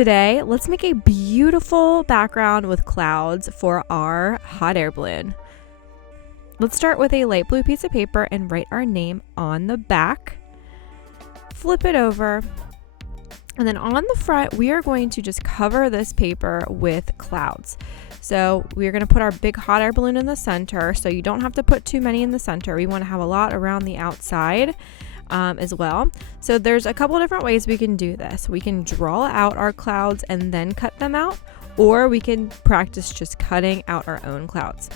Today, let's make a beautiful background with clouds for our hot air balloon. Let's start with a light blue piece of paper and write our name on the back. Flip it over. And then on the front, we are going to just cover this paper with clouds. So we're going to put our big hot air balloon in the center. So you don't have to put too many in the center. We want to have a lot around the outside as well. So there's a couple different ways we can do this. We can draw out our clouds and then cut them out, or we can practice just cutting out our own clouds.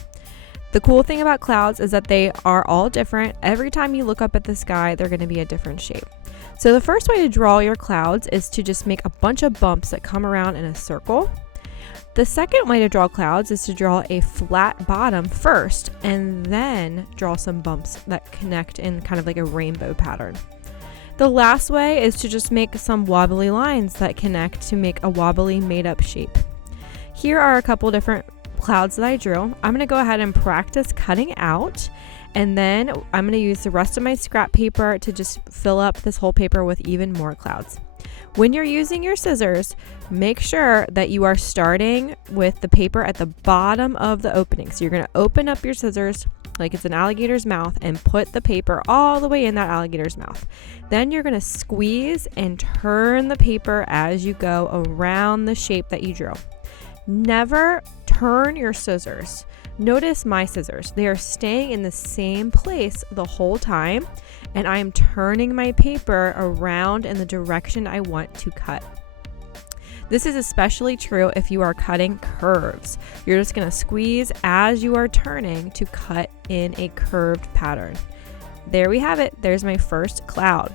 The cool thing about clouds is that they are all different. Every time you look up at the sky, they're going to be a different shape. So the first way to draw your clouds is to just make a bunch of bumps that come around in a circle. The second way to draw clouds is to draw a flat bottom first and then draw some bumps that connect in kind of like a rainbow pattern. The last way is to just make some wobbly lines that connect to make a wobbly made up shape. Here are a couple different clouds that I drew. I'm going to go ahead and practice cutting out, and then I'm going to use the rest of my scrap paper to just fill up this whole paper with even more clouds. When you're using your scissors, make sure that you are starting with the paper at the bottom of the opening. So you're going to open up your scissors like it's an alligator's mouth and put the paper all the way in that alligator's mouth. Then you're going to squeeze and turn the paper as you go around the shape that you drew. Never turn your scissors. Notice my scissors. They are staying in the same place the whole time, and I am turning my paper around in the direction I want to cut. This is especially true if you are cutting curves. You're just going to squeeze as you are turning to cut in a curved pattern. There we have it. There's my first cloud.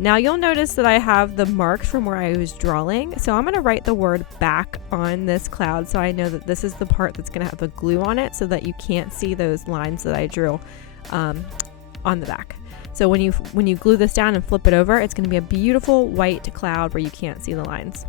Now you'll notice that I have the marks from where I was drawing, so I'm going to write the word back on this cloud so I know that this is the part that's going to have the glue on it so that you can't see those lines that I drew on the back. So when you glue this down and flip it over, it's going to be a beautiful white cloud where you can't see the lines.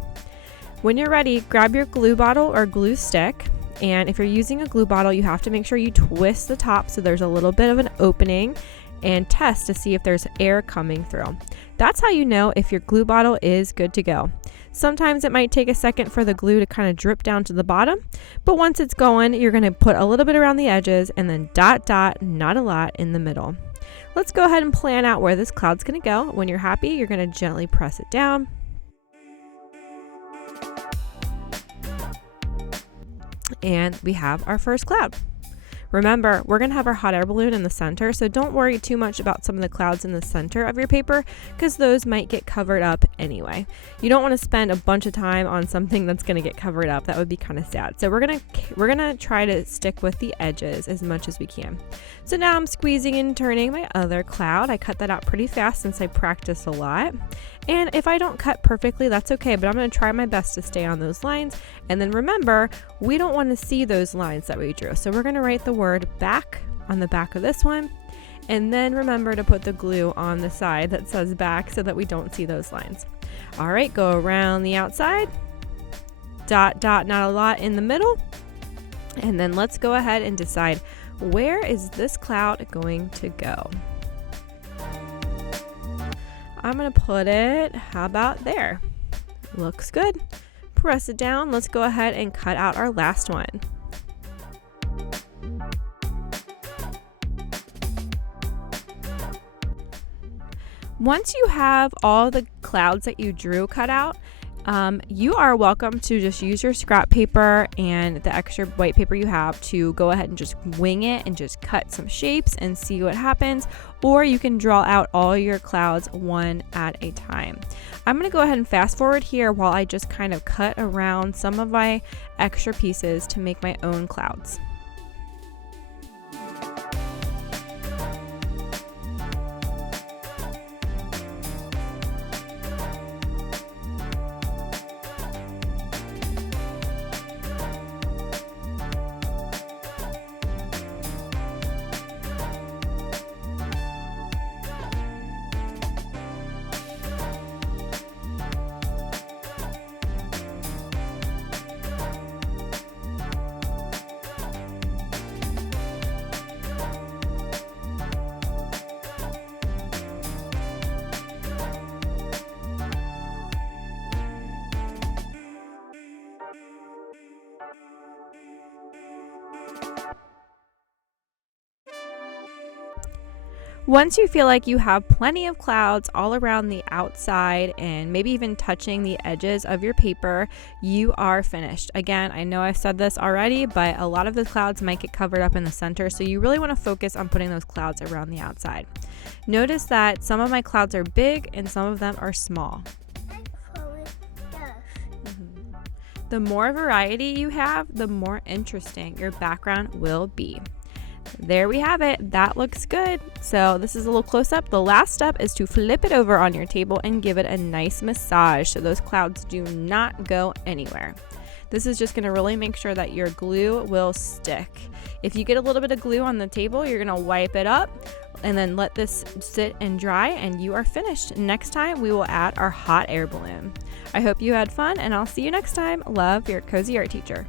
When you're ready, grab your glue bottle or glue stick, and if you're using a glue bottle, you have to make sure you twist the top so there's a little bit of an opening and test to see if there's air coming through. That's how you know if your glue bottle is good to go. Sometimes it might take a second for the glue to kind of drip down to the bottom, but once it's going, you're going to put a little bit around the edges and then dot, not a lot in the middle. Let's go ahead and plan out where this cloud's going to go. When you're happy, you're going to gently press it down. And we have our first cloud. Remember, we're going to have our hot air balloon in the center, so don't worry too much about some of the clouds in the center of your paper because those might get covered up anyway. You don't want to spend a bunch of time on something that's going to get covered up. That would be kind of sad. So we're going to try to stick with the edges as much as we can. So now I'm squeezing and turning my other cloud. I cut that out pretty fast since I practiced a lot. And if I don't cut perfectly, that's okay, but I'm going to try my best to stay on those lines. And then remember, we don't want to see those lines that we drew. So we're going to write the word back on the back of this one. And then remember to put the glue on the side that says back so that we don't see those lines. All right, go around the outside. Dot, not a lot in the middle. And then let's go ahead and decide where is this cloud going to go. I'm going to put it, how about there? Looks good. Press it down. Let's go ahead and cut out our last one. Once you have all the clouds that you drew cut out, you are welcome to just use your scrap paper and the extra white paper you have to go ahead and just wing it and just cut some shapes and see what happens. Or you can draw out all your clouds one at a time. I'm going to go ahead and fast forward here while I just kind of cut around some of my extra pieces to make my own clouds. Once you feel like you have plenty of clouds all around the outside and maybe even touching the edges of your paper, you are finished. Again, I know I've said this already, but a lot of the clouds might get covered up in the center, so you really want to focus on putting those clouds around the outside. Notice that some of my clouds are big and some of them are small. The more variety you have, the more interesting your background will be. There we have it. That looks good. So this is a little close up. The last step is to flip it over on your table and give it a nice massage so those clouds do not go anywhere. This is just going to really make sure that your glue will stick. If you get a little bit of glue on the table, you're going to wipe it up and then let this sit and dry, and you are finished. Next time we will add our hot air balloon. I hope you had fun, and I'll see you next time. Love, your Cozy Art Teacher.